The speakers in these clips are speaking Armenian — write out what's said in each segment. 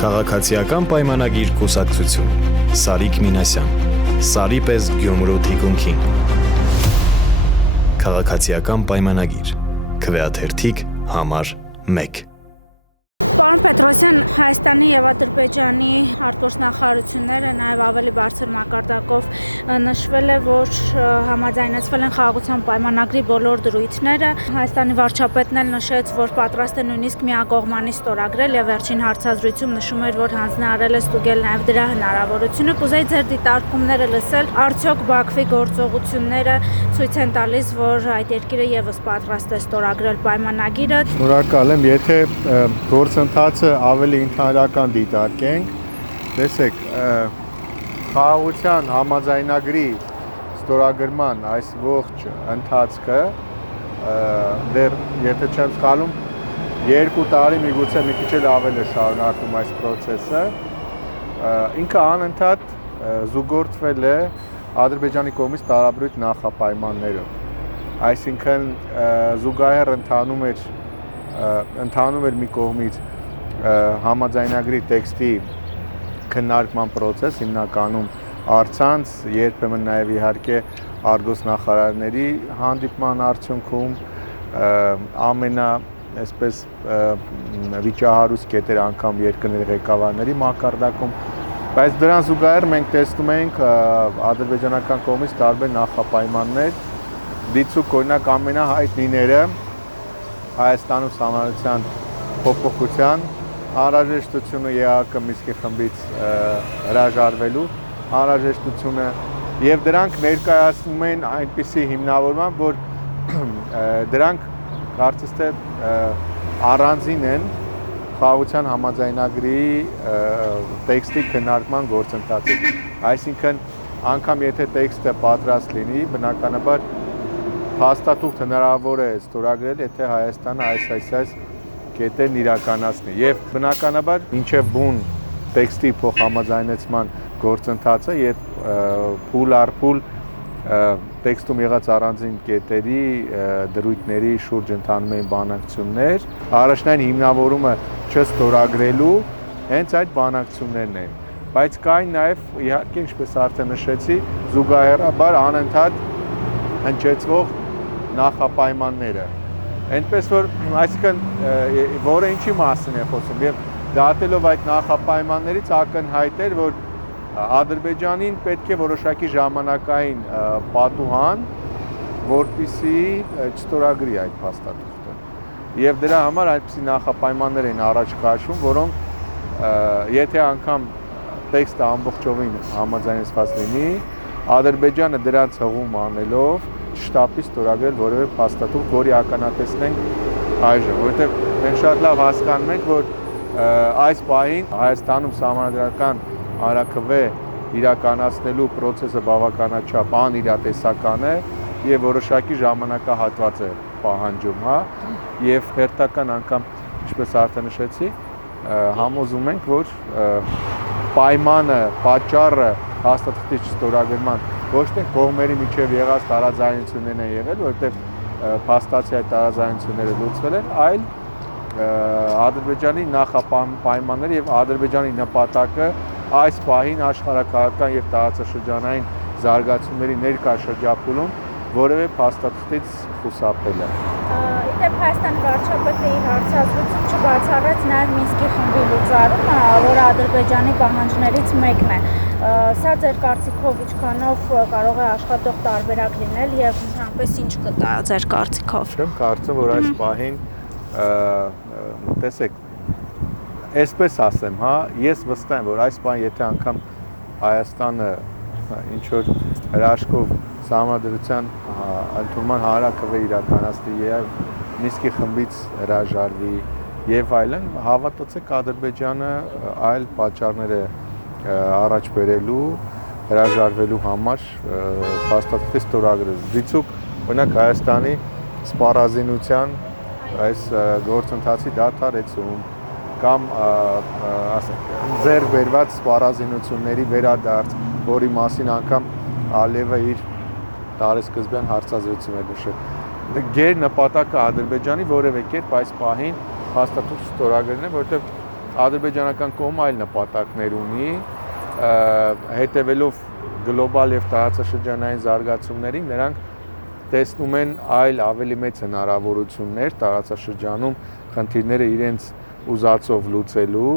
Քաղաքացիական պայմանագիր կուսակցություն Սարիկ Մինասյան Սարի պես Գյումրու թիկունքին Քաղաքացիական պայմանագիր Քվեաթերթիկ համար 1 Պարոն Պետրոսյան, Հայաստանի և Ադրբեջանի արտգործնախարարությունները նաև ավելի բարձր մակարդակով նշվել է, որ համաձայնեցվել են խաղաղության պայմանագրի բոլոր դրույթները։ Հայաստանի վարչապետն էլ նշեց, որ պատրաստ է նույնիսկ միակողմանի ստորագրել և վերջին հարցազրույցում նշում էր, որ հանձնարարել է ստուգել նաև դրա հնարավորությունը։ Կուզեի ձեր դիտարկումները լսել, արդյոք Բաքվի գործողությունները ցույց են տալիս, որ այդ երկիրը ևս պատրաստ է ստորագրել պայմանագիրը։ Շնորհակալ եմ, եթե գործընթացը ավելի ընդհանրական դիտարկենք, տեսեք, խաղաղության համաձայնագրի ստորագրման այս ողջ ընթացքը դեռ եթե չեմ սխալվում 2 տարի միգուցե մի քիչ էլ ավել է շարունակում այս process-ը, ինքը անընդհատ զուգորդվել է Ադրբեջանի կողմից տարաբրույթ նախապայմաններով, այսինքն զուգահեռ ընթանում էր մի կողմից համաձայնագրի տեքստի քննարկման process, հիմնականում առցանց, երբեմն նաև իհարկե արտգործնախարարների հանդիպման արդյունքում այսպես վիճահարույց կետեր անգամ երկրների ղեկավարների մակարդակում, բայց դրան զուգահեռ մենք տեսնում ենք ադրբեջանական կողմից տարբեր նախապայմաններ, դիցուք օրինակ ամենահայտնիները Հայաստանում սահմանադրության փոփոխության անհրաժեշտությունը ԵԱՀԿ Մինսկի խմբից հրաժարվելու անհրաժեշտությունը եւ դրանք ներկայացնում են այնպիսի հիմնավորմամբ, որ դրանք կարծես թե առանձին են խաղաղության համաձայնագրի տեքստի քննարկման գործընթացի։ Այսինքն անգամ եթե տեքստը պատրաստ լինի, բնականաբար հաստատուկ հնարավոր է ստորագրել, եթե Հայաստանը այս կետերն իրականացնի։ Եվ բնականաբար մինչև բուն տեքստի փոխհամաձայնեցման գործընթացը, երբ փուլ առ փուլ տեքստում եղած առանձին կետերի դրույթների շուրջ ընթանում էին բանակցություններ, առաջնային հիմնավորումը չստորագրելու հենց այդ բանակցություններն են։ Բայց կային նաև իհարկե, ինչպես արդեն նշեցի, զուգահեռաբար անընդհատ հնչեցվող նախապայմանները, այնպես որ այսինքն որը ինչի մասին է խոսում եւ դատելով այդ նախապայմաններից ակնհայտ էր, որ Ադրբեջանին պետք է որոշակի ժամանակային պատուհան, որպեսզի չստորագրի այդ փաստաթուղթը եւ դրա համար այդպիսի նախապայմաններ են առաջ քաշվում, որոնք եթե անգամ տեքստը ամբողջովին համաձայնեցված լինի, Ադրբեջանը դրանց հղում անելով շտապի ստորագրել որևէ փաստաթուղթ, որի ականատեսնենք այժմ, որովհետև մենք շատ լավ հասկանում ենք, որ այս պահին Հայաստանում սահմանադրական հանրաքվե իրականացնելու process-ը բավականաչափ անիրատեսական է եւ որոշակի ժամանակահատված է պահանջում, եւ հերթական անգամ, ինչպես արդեն նշեցի, համոզում ենք, որ պայմանը, պատճառը հաստատքի չստորագրման ոչ թե կողմերի միջև եղած տարաձայնություններն են եղել, որովհետև փաստացի այդ տարաձայնությունները լուծվել են, այլ Ադրբեջանի նախապայմանները եւ Ադրբեջանի նպատակը այս պահին աշխարհակահաղական եւ տարածաշրջանային զարգացումների ներկա շրջափուլում որևէ փաստաթղթից խուսափել է։ Իդեպ Հայաստանի վարչապետը իր հարցազրույցում չբացառեց նաև Մինսկի խմբի լուծարումը, որը Ադրբեջանի պահանջներից մեկն է։ Սա ձեր կարծիքով ինչքանով կարող է աշխատող տարբերակ լինել եւ այնպես ինչ կտա ձեր կարծիքով։ Չեմ կարծում, որ այս պահին տեսեք, այսպես ասեմ, ես վստահ եմ, որ այս պահին եթե անգամ Հայաստանը ինչ որ հրաշքով սահմանադրության ընդունման հանրաքվե իրականացնի եւ Մինսկի խմբից հրաժարվի եւ այլն, հավատացեք Ադրբեջանը այլ պատճառներ է առաջ բերելու, հրաժարվելու համար փաստաթղթի ստորագրել։ Դիցուք օրինակ Հայաստանի սպառազինության այս գործընթացի դադարեցում կամ ասենք ձեռք բերված սպառազինությունների վերադարձ, որի մասին անգամ Ալիևը իր տարեսկզբյան հարցազրույցում է նշել։ Գեր նպատակը Ադրբեջանի որևէ կերպ այս պահին հաստատող ստորագրելն է, որովհետև ադրբեջանական կողմը այլ նպատակներ ունի, հետևելով գլոբալ եւ տարածաշրջանային զարգացումներին, նրանք տեսնում են այլ ավելի մեծ հնարավորություններ տարածաշրջանում խնդիրները իրենց ուզածով լուծելու,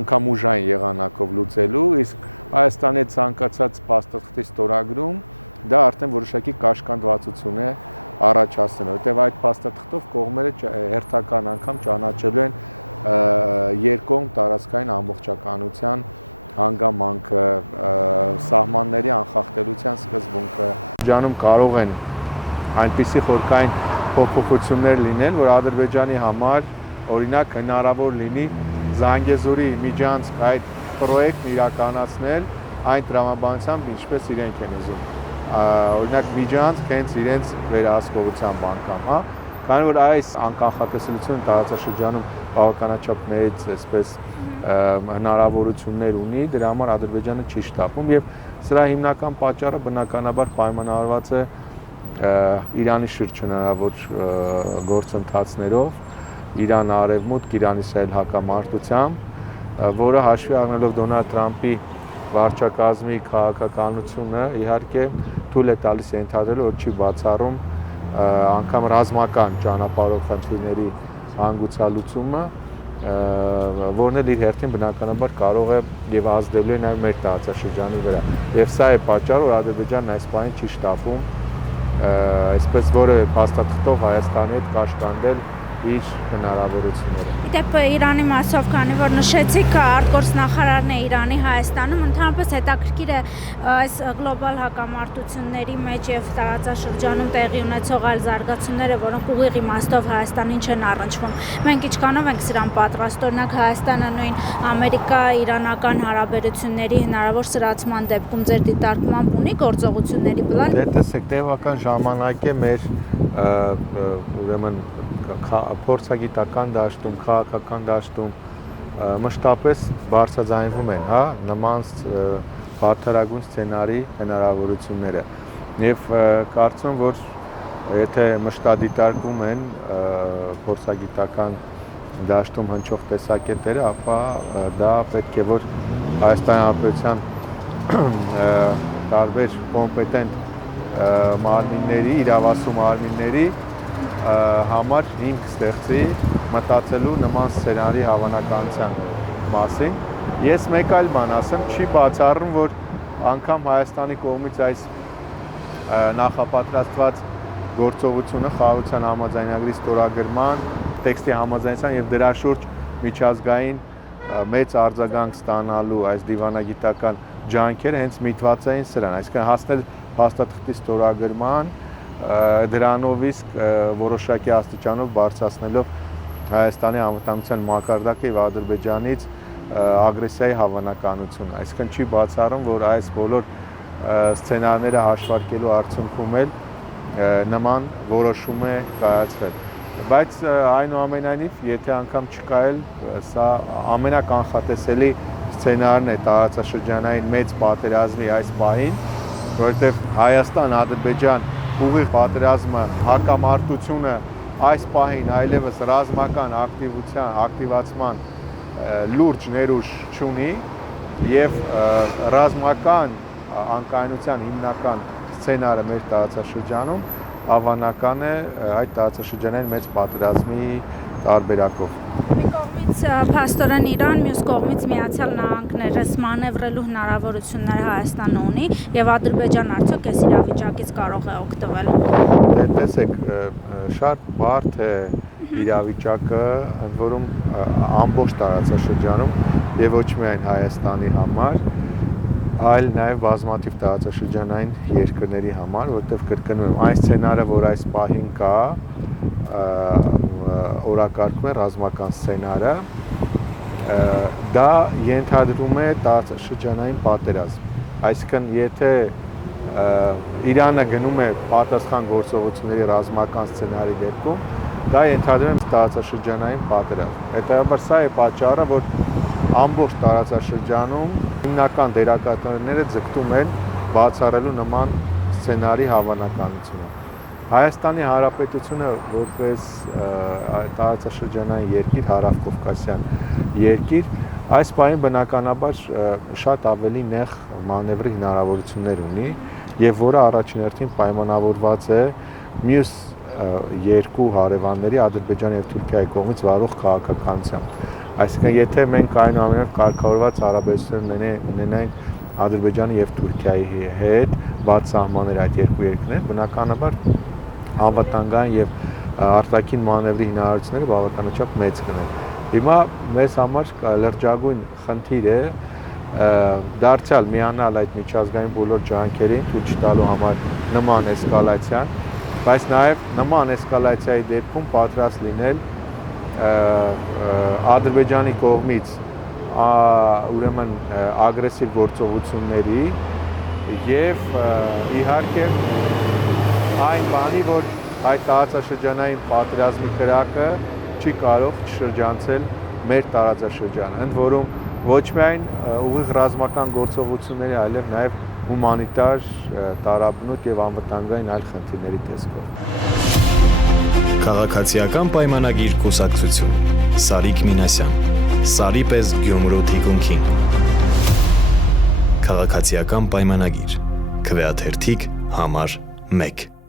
անգամ ուժային եղանակով լուծելու, իսկ Հայաստանի ցանկացած փաստաթղթի ստորագրում դա արդեն որոշակի կաշկանդվածություն է առաջացնում, որտեղ այդ փաստաթղթով կողմերը հերթական անգամ ճանաչելու են երկկողմ տարածքային ամբողջականության հանգամանքը, սահմանների անխախտելիության սկզբունքը, ջանում կարող են այնպիսի խորքային փոփոխություններ լինել, որ Ադրբեջանի համար օրինակ հնարավոր լինի Զանգեզուրի միջանցք այդ պրոյեկտն իրականացնել այն տրամաբանությամբ, ինչպես իրենք են ուզում։ Օրինակ միջանցք հենց իրենց վերահսկողությամբ անգամ, հա, քանի որ այս անկանխատեսելիությունը տարածաշրջանում բավականաչափ մեծ, այսպես հնարավորություններ ունի, դրա համար Ադրբեջանը չի շտապում եւ սրա հիմնական պատճառը բնականաբար պայմանավորված է Իրանի շուրջ հնարավոր գործընթացներով, Իրան-Արևմուտք, Իրան-Իսրայել հակամարտությամբ, որը հաշվի առնելով Դոնալդ Թրամփի վարչակազմի քաղաքականությունը իհարկե թույլ է տալիս ենթադրել, որ չի բացառում անգամ ռազմական ճանապարհով խնդիրների հանգուցալուծումը, որն էլ իր հերթին բնականաբար կարող է եւ ազդելու է նաեւ մեր տարածաշրջանի վրա։ Եվ սա է պատճառը, որ Ադրբեջանն այս պահին չի շտապում այսպես որևէ փաստաթղթով Հայաստանի հետ կաշկանդել իր հնարավորությունները։ Իդեպ Իրանի մասով, քանի որ նշեցիք արտգործնախարարն է Իրանի Հայաստանում, ընդհանրապես հետաքրքիր է այս գլոբալ հակամարտությունների մեջ եւ տարածաշրջանում տեղի ունեցող այլ զարգացումները, որոնք ուղիղ իմաստով Հայաստանին չեն առնչվում։ Մենք ինչքանով ենք սրան պատրաստ, օրինակ Հայաստանը նույն Ամերիկա-իրանական հարաբերությունների հնարավոր սրացման դեպքում ձեր դիտարկմամբ ունի գործողությունների պլան։ Դե տեսեք, տևական ժամանակ է մեր ուրեմն փորձագիտական դաշտում, քաղաքական դաշտում մշտապես բարձրաձայնվում են, հա, նման բարդարագույն սցենարի հնարավորությունները։ Եվ կարծում որ եթե մշտադիտարկվում են փորձագիտական դաշտում հնչող տեսակետները, ապա դա պետք է որ Հայաստանի Հանրապետության տարբեր կոմպետենտ մարմինների, իրավասու մարմինների համար հիմք ստեղծի մտածելու նման սցենարի հավանականության մասին։ Ես մեկ այլ բան ասեմ, չի բացառում, որ անգամ Հայաստանի կողմից այս նախապատրաստված գործողությունը խաղաղության համաձայնագրի ստորագրման, տեքստի համաձայնության եւ դրա շուրջ միջազգային մեծ արձագանք ստանալու այս դիվանագիտական ջանքերը հենց միտված էին սրան, այսինքն հասնել փաստաթղթի ստորագրման, դրանով իսկ որոշակի աստիճանով բարձրացնելով Հայաստանի անվտանգության մակարդակը եւ Ադրբեջանից ագրեսիայի հավանականությունը։ Այսինքն չի բացառում, որ այս բոլոր սցենարները հաշվարկելու արդյունքում էլ նման որոշում է կայացվել։ Բայց այնուամենայնիվ, եթե անգամ չկա էլ, սա ամենականխատեսելի սցենարն է տարածաշրջանային մեծ պատերազմի այս պահին, որովհետեւ Հայաստան-Ադրբեջան ուղիղ պատերազմը, հակամարտությունը այս պահին այլևս ռազմական ակտիվացման լուրջ ներուժ չունի եւ ռազմական անկայունության հիմնական սցենարը մեր տարածաշրջանում հավանական է այդ տարածաշրջանային մեծ պատերազմի տարբերակով։ Մի կողմից փաստորեն Իրան, մյուս կողմից Միացյալ Նահանգները մանևրելու հնարավորությունները Հայաստանը ունի եւ Ադրբեջան արդյոք այս իրավիճակից կարող է օգտվել։ Դե տեսեք, շատ բարդ է իրավիճակը, ընդ որում ամբողջ տարածաշրջանում եւ ոչ միայն Հայաստանի համար, այլ նաեւ բազմաթիվ տարածաշրջանային երկրների համար, որտեղ կրկնում եմ, այս սցենարը, որ այս պահին կա, օրակարգում է ռազմական սցենարը, դա ենթադրում է տարածաշրջանային պատերազմ։ Այսինքն, եթե Իրանը գնում է պատասխան գործողությունների ռազմական սցենարի դեպքում, դա ենթադրում է տարածաշրջանային պատերազմ։ Հետևաբար սա է պատճառը, որ ամբողջ տարածաշրջանում հիմնական դերակատարները ձգտում են բացառելու նման սցենարի հավանականությունը։ Հայաստանի Հանրապետությունը որպես տարածաշրջանային երկիր, հարավկովկասյան երկիր, այս պահին բնականաբար շատ ավելի նեղ մանևրի հնարավորություններ ունի եւ որը առաջին հերթին պայմանավորված է մյուս երկու հարևանների Ադրբեջանի եւ Թուրքիայի կողմից վարող քաղաքականությամբ։ Այսինքն, եթե մենք այնուամենայնիվ կարգավորված հարաբերություններ ունենանք Ադրբեջանի եւ Թուրքիայի հետ, բաց սահմաններ այդ երկու երկրներ, բնականաբար անվտանգային եւ արտաքին մանևրի հնարավորությունները բավականաչափ մեծ կլինեն։ Հիմա մեզ համար լրջագույն խնդիր է դարձյալ միանալ այդ միջազգային բոլոր ջանքերին, ցույց տալու համար նման էսկալացիան, բայց նաեւ նման էսկալացիայի դեպքում պատրաստ լինել Ադրբեջանի կողմից ուրեմն ագրեսիվ գործողությունների եւ իհարկե այն բանի, որ այդ տարածաշրջանային պատերազմի կրակը չի կարող շրջանցել մեր տարածաշրջանը, ընդ որում ոչ միայն ուղիղ ռազմական գործողությունների, այլև նաև հումանիտար, տարաբնույթ եւ անվտանգային այլ խնդիրների տեսքով։ Քաղաքացիական պայմանագիր կուսակցություն Սարիկ Մինասյան Սարի պես Գյումրու թիկունքին Քաղաքացիական պայմանագիր Քվեաթերթիկ համար 1